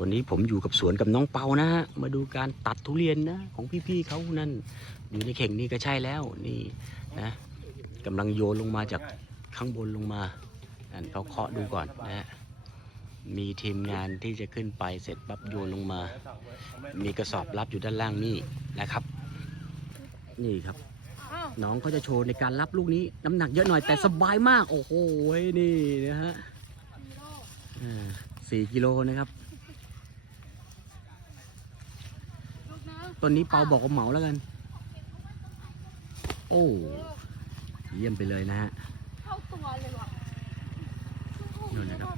วันนี้ผมอยู่กับสวนกับน้องเปานะฮะมาดูการตัดทุเรียนนะของพี่ๆเขานั่น อยู่ในเข่งนี่ก็ใช่แล้วนี่นะกำลังโยนลงมาจากข้างบนลงมานั่นเขาเคาะดูก่อนนะฮะมีทีมงานที่จะขึ้นไปเสร็จปั๊บโยนลงมา มีกระสอบรับอยู่ด้านล่างนี่นะครับ นี่ครับ น้องเขาจะโชว์ในการรับลูกนี้ น้ำหนักเยอะหน่อยแต่สบายมาก โอ้โหนี่นะฮะฮีโร่อ่าสี่กิโลนะครับ ลูกนะ ต้นนี้เปาบอกว่าเหมาแล้วกัน โอ้เยี่ยมไปเลยนะฮะเข้าตัวเลยว่ะนู่นนะครับเข้าตัว